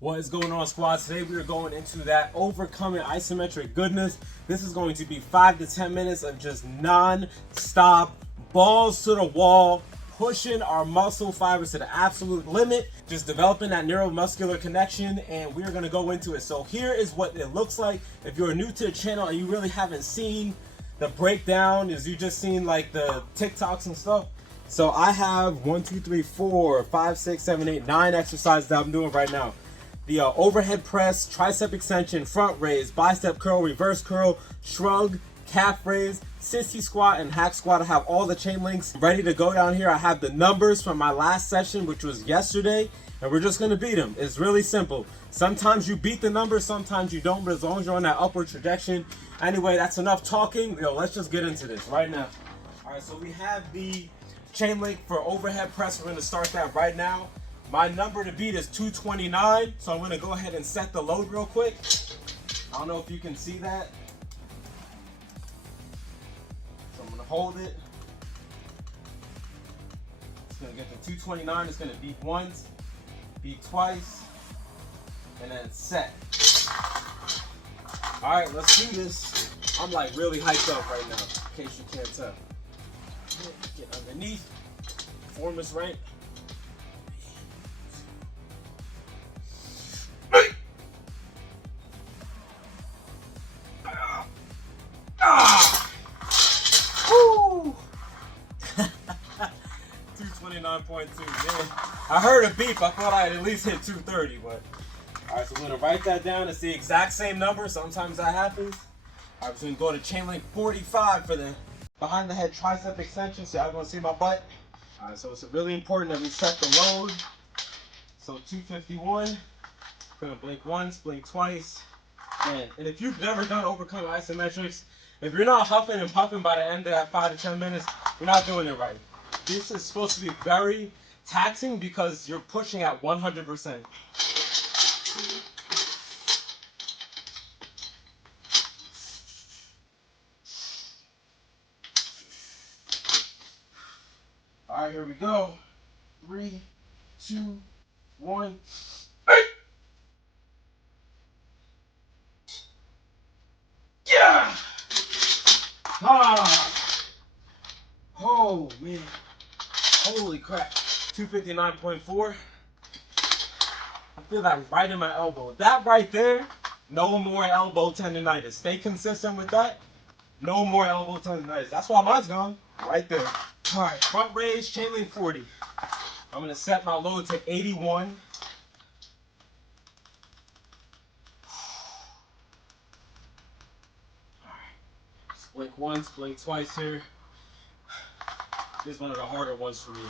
What is going on, squad? Today we are going into that overcoming isometric goodness. This is going to be 5 to 10 minutes of just non-stop balls to the wall, pushing our muscle fibers to the absolute limit, just developing that neuromuscular connection, and we're going to go into it. So here is what it looks like. If you're new to the channel and you really haven't seen the breakdown, is you just seen like the TikToks and stuff. So I have 1, 2, 3, 4, 5, 6, 7, 8, 9 exercises that I'm doing right now. The overhead press, tricep extension, front raise, bicep curl, reverse curl, shrug, calf raise, sissy squat, and hack squat. I have all the chain links ready to go down here. I have the numbers from my last session, which was yesterday, and we're just gonna beat them. It's really simple. Sometimes you beat the numbers, sometimes you don't, but as long as you're on that upward trajectory. Anyway, that's enough talking. Yo, let's just get into this right now. All right, so we have the chain link for overhead press. We're gonna start that right now. My number to beat is 229, so I'm gonna go ahead and set the load real quick. I don't know if you can see that. So I'm gonna hold it. It's gonna get to 229, it's gonna beat once, beat twice, and then set. All right, let's do this. I'm like really hyped up right now, in case you can't tell. Get underneath, form is right. Woo! 229.2, man. I heard a beep. I thought I'd at least hit 230, but all right. So I'm gonna write that down. It's the exact same number. Sometimes that happens. All right, so we can go to chain link 45 for the behind the head tricep extension. So y'all gonna see my butt. All right, so it's really important that we set the load. So 251. Gonna blink once, blink twice. And if you've never done overcoming isometrics, if you're not huffing and puffing by the end of that 5 to 10 minutes, you're not doing it right. This is supposed to be very taxing because you're pushing at 100%. All right, here we go. 3, 2, 1. Yeah! Ah! Oh, man. Holy crap. 259.4. I feel that right in my elbow. That right there, no more elbow tendonitis. Stay consistent with that. No more elbow tendonitis. That's why mine's gone. Right there. All right, front raise, chain link 40. I'm going to set my load to 81. All right. Blink once, blink twice here. This is one of the harder ones for me.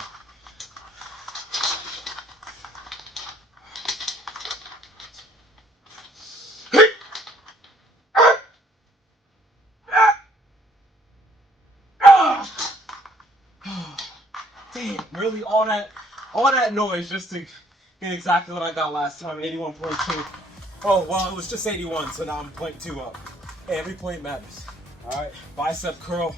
Damn, really all that noise just to get exactly what I got last time, 81.2. Oh, well, it was just 81, so now I'm 0.2 up. Every point matters. All right, bicep curl,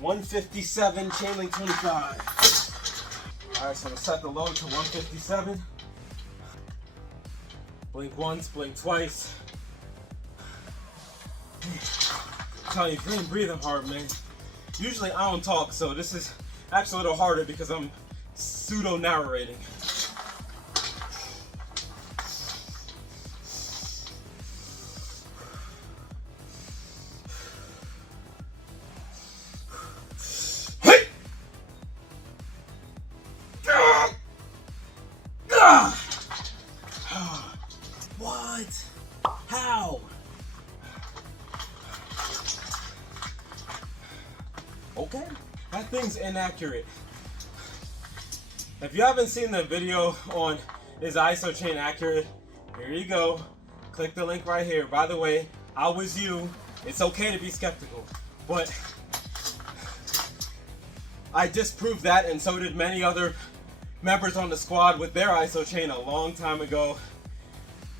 157, chain link 25. All right, so I'm gonna set the load to 157. Blink once, blink twice. I'm telling you, if you ain't breathing hard, man. Usually I don't talk, so this is actually a little harder because I'm pseudo-narrating. What? How? Okay, that thing's inaccurate. If you haven't seen the video on is iso chain accurate, here you go. Click the link right here. By the way, I was you. It's okay to be skeptical, but I disproved that, and so did many other members on the squad with their iso chain a long time ago.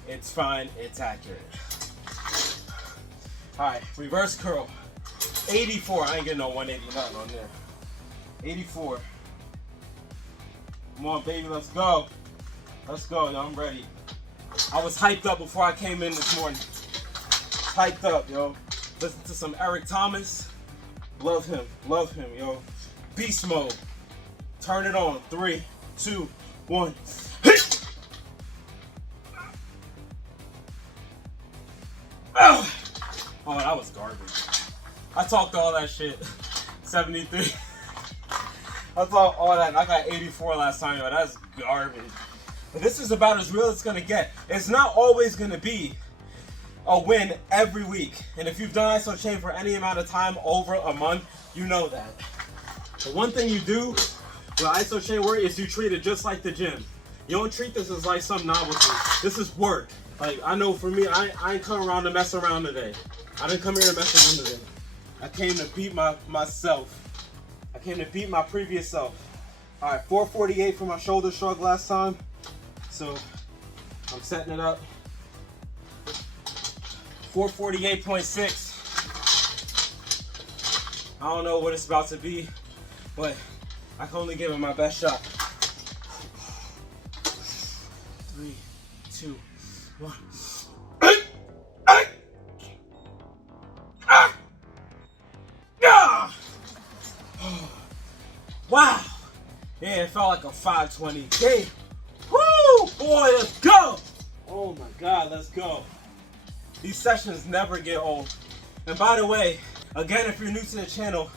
It's fine, it's accurate. All right, reverse curl. 84, I ain't getting no 180 nothing on there. 84. Come on, baby, let's go. Let's go, yo, I'm ready. I was hyped up before I came in this morning. Hyped up, yo. Listen to some Eric Thomas. Love him, yo. Beast mode. Turn it on. 3, 2, 1. Oh, that was garbage. I talked all that shit. 73. I talked all that. And I got 84 last time, yo. That's garbage. But this is about as real as it's gonna get. It's not always gonna be a win every week. And if you've done iso chain for any amount of time, over a month, you know that. The one thing you do with iso chain work is you treat it just like the gym. You don't treat this as like some novelty. This is work. Like, I know for me, I ain't come around to mess around today. I didn't come here to mess around today. I came to beat myself. I came to beat my previous self. All right, 448 for my shoulder shrug last time. So I'm setting it up. 448.6. I don't know what it's about to be, but I can only give it my best shot. 3, 2, 1. Wow. Yeah, it felt like a 520 game. Woo! Boy, let's go! Oh my God, let's go. These sessions never get old. And by the way, again, if you're new to the channel,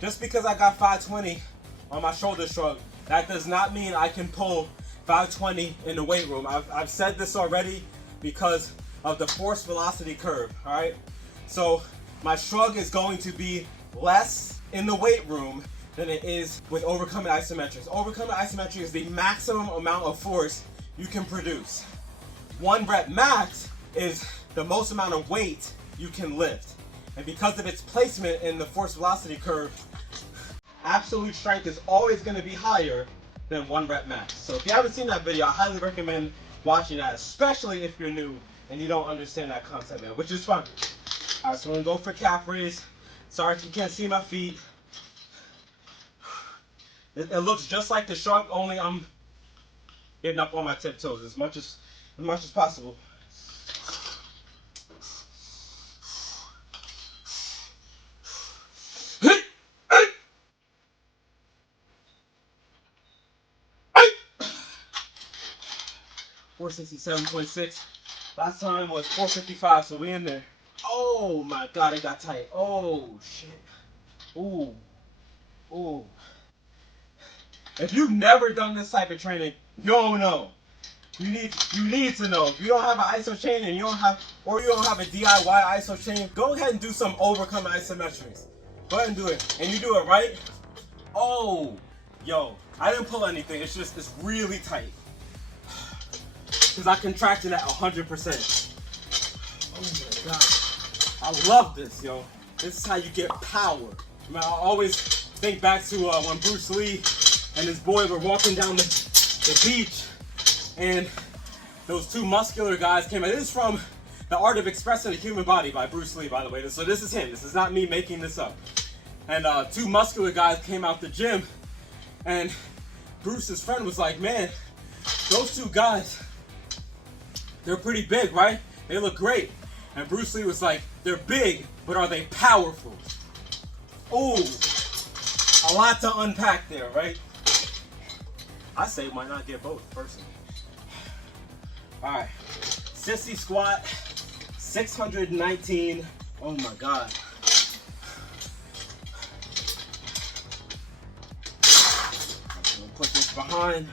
just because I got 520 on my shoulder shrug, that does not mean I can pull 520 in the weight room. I've said this already because of the force velocity curve, all right? So my shrug is going to be less in the weight room than it is with overcoming isometrics. Overcoming isometrics is the maximum amount of force you can produce. 1 rep max is the most amount of weight you can lift. And because of its placement in the force velocity curve, absolute strength is always going to be higher than 1 rep max. So if you haven't seen that video, I highly recommend watching that, especially if you're new and you don't understand that concept, man, which is fun. All right, so I'm going to go for calf raise. Sorry if you can't see my feet. It looks just like the shrug, only I'm getting up on my tiptoes as much as possible. $467.6. Last time was 455, so we in there. Oh my God, it got tight. Oh shit. Ooh. Ooh. If you've never done this type of training, you don't know. You need to know. If you don't have an iso chain and you don't have a DIY iso chain, go ahead and do some overcoming isometrics. Go ahead and do it. And you do it right. Oh, yo, I didn't pull anything. It's really tight. Because I contracted at 100%. Oh my God. I love this, yo. This is how you get power. I mean, I always think back to when Bruce Lee and his boy were walking down the beach, and those two muscular guys came out. This is from The Art of Expressing the Human Body by Bruce Lee, by the way. So this is him. This is not me making this up. And two muscular guys came out the gym, and Bruce's friend was like, man, those two guys, they're pretty big, right? They look great. And Bruce Lee was like, they're big, but are they powerful? Ooh, a lot to unpack there, right? I say why not get both, personally. All right, sissy squat, 619. Oh my God. I'm gonna put this behind.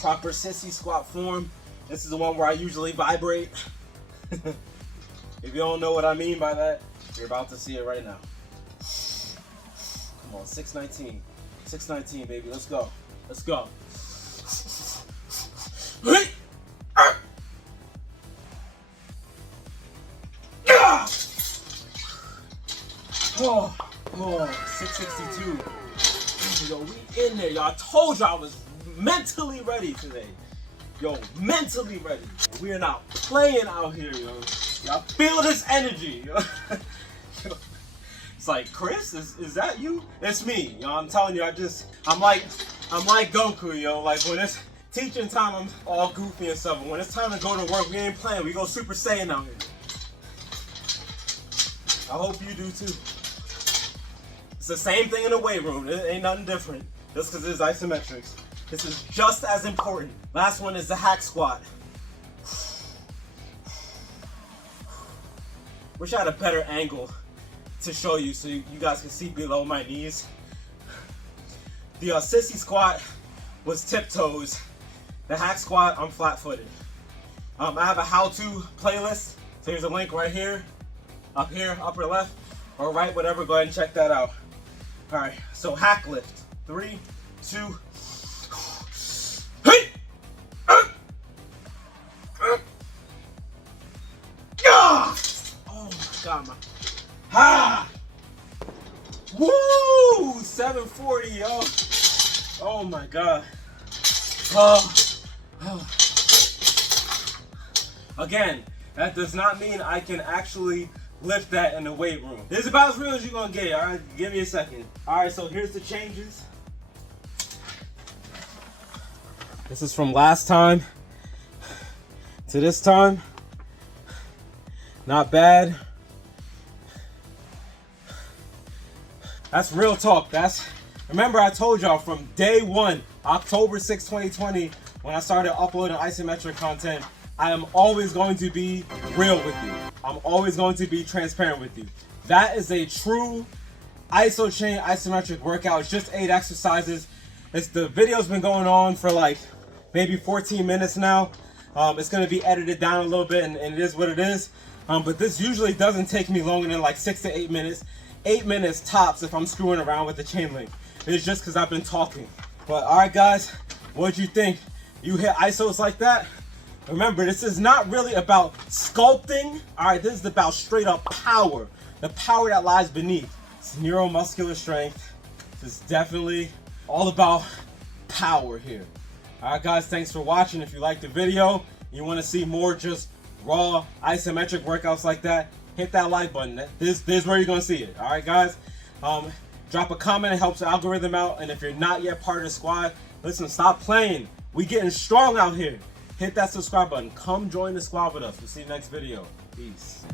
Proper sissy squat form. This is the one where I usually vibrate. If you don't know what I mean by that, you're about to see it right now. Come on, 619. 619, baby. Let's go. Let's go. Oh, 662. Yo, we in there, y'all. I told y'all I was mentally ready today. Yo, mentally ready. We are not playing out here, yo. Y'all feel this energy, yo. It's like, Chris, is that you? It's me, yo. I'm telling you, I'm like Goku, yo. Like when Teaching time, I'm all goofy and stuff. But when it's time to go to work, we ain't playing. We go Super Saiyan out here. I hope you do too. It's the same thing in the weight room. It ain't nothing different. Just because it's isometrics. This is just as important. Last one is the hack squat. Wish I had a better angle to show you so you guys can see below my knees. The sissy squat was tiptoes. The hack squat, I'm flat-footed. I have a how-to playlist. So here's a link right here, up here, upper left, or right, whatever. Go ahead and check that out. All right, so hack lift. 3, 2, hey! Oh my God, Woo! 740, yo. Oh my God. Again, that does not mean I can actually lift that in the weight room. This is about as real as you're gonna get, all right? Give me a second. All right, so here's the changes. This is from last time to this time. Not bad. That's real talk. Remember I told y'all from day one, October 6, 2020, when I started uploading isometric content, I am always going to be real with you. I'm always going to be transparent with you. That is a true iso chain isometric workout. It's just 8 exercises. The video's been going on for like maybe 14 minutes now. It's going to be edited down a little bit, and it is what it is. But this usually doesn't take me longer than like 6 to 8 minutes. 8 minutes tops if I'm screwing around with the chain link. It's just because I've been talking. But all right, guys, what'd you think? You hit isos like that? Remember, this is not really about sculpting. All right, this is about straight up power. The power that lies beneath. It's neuromuscular strength. This is definitely all about power here. All right, guys, thanks for watching. If you liked the video, you want to see more just raw isometric workouts like that, hit that like button. This is where you're going to see it. All right, guys. Drop a comment. It helps the algorithm out. And if you're not yet part of the squad, listen, stop playing. We getting strong out here. Hit that subscribe button. Come join the squad with us. We'll see you next video. Peace.